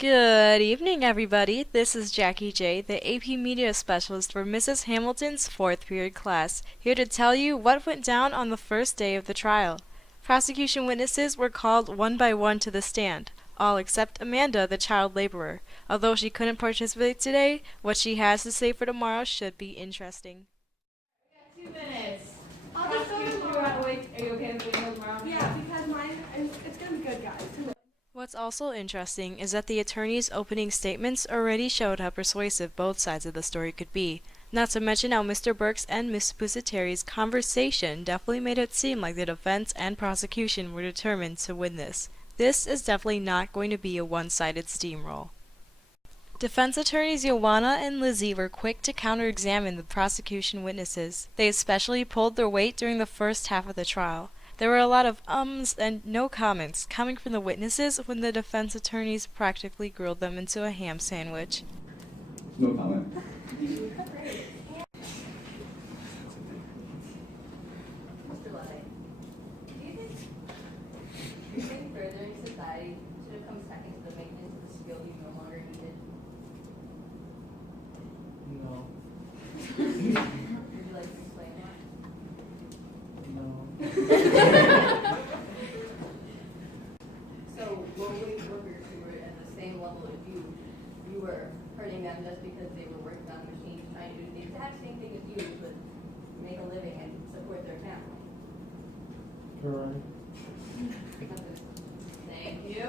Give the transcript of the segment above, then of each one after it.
Good evening, everybody. This is Jackie J, the AP Media Specialist for Mrs. Hamilton's fourth period class, here to tell you what went down on the first day of the trial. Prosecution witnesses were called one by one to the stand, all except Amanda, the child laborer. Although she couldn't participate today, what she has to say for tomorrow should be interesting. 2 minutes. I'll just go Prosecution, tomorrow. wait. Are you okay with waiting till tomorrow? Yeah, because mine, it's gonna be good, guys. What's also interesting is that the attorney's opening statements already showed how persuasive both sides of the story could be. Not to mention how Mr. Burks and Miss Pusateri's conversation definitely made it seem like the defense and prosecution were determined to win this. This is definitely not going to be a one-sided steamroll. Defense attorneys Joanna and Lizzie were quick to counter-examine the prosecution witnesses. They especially pulled their weight during the first half of the trial. There were a lot of ums and no comments coming from the witnesses when the defense attorneys practically grilled them into a ham sandwich. No comment. Mr. Levy, do you think furthering society should have come second to the maintenance of the skill you no longer needed? No. Would you like to explain why? No. So, low-wage workers who were at the same level as you were hurting them just because they were working on machines trying to do the exact same thing as you, but make a living and support their family. Correct. Thank you.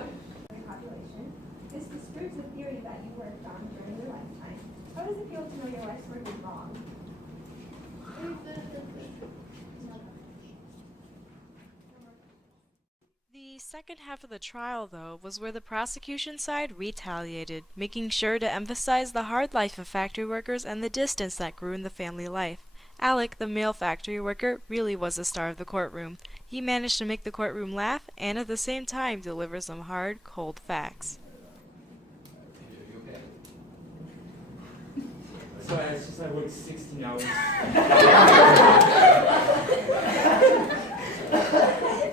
Population. This disproves the theory that you worked on during your lifetime. How does it feel to know your life's work is wrong? The second half of the trial, though, was where the prosecution side retaliated, making sure to emphasize the hard life of factory workers and the distance that grew in the family life. Alec, the male factory worker, really was the star of the courtroom. He managed to make the courtroom laugh and at the same time deliver some hard, cold facts. So it's just I worked 16 hours.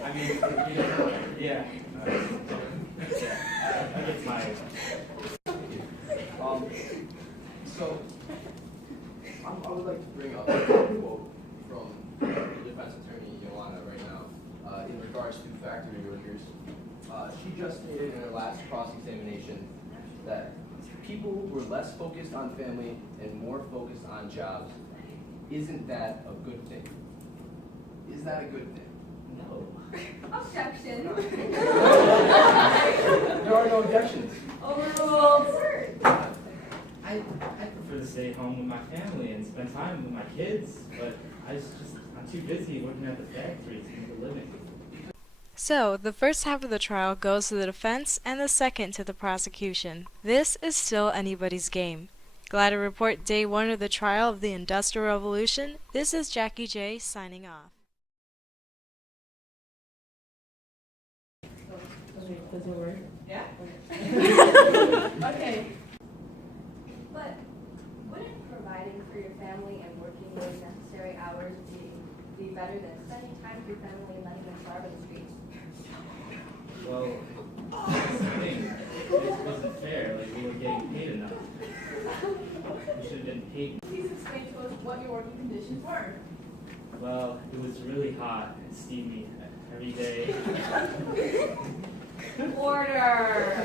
I mean, yeah. I get tired. So, I would like to bring up a quote from the defense attorney, Joanna, right now, in regards to factory workers. She just stated in her last cross-examination that people who are less focused on family and more focused on jobs, isn't that a good thing? Is that a good thing? No. Objection. There are no objections. Overruled. I prefer to stay home with my family and spend time with my kids, but I'm too busy working at the factory to make a living. So, the first half of the trial goes to the defense and the second to the prosecution. This is still anybody's game. Glad to report day one of the trial of the Industrial Revolution. This is Jackie J signing off. Does it work? Yeah? Okay. But wouldn't providing for your family and working those necessary hours be better than spending time with your family and letting them starve on the streets? Well, that's the thing. It wasn't fair. Like, we weren't getting paid enough. We should have been paid. Please explain to us what your working conditions were. Well, it was really hot and steamy every day. Order.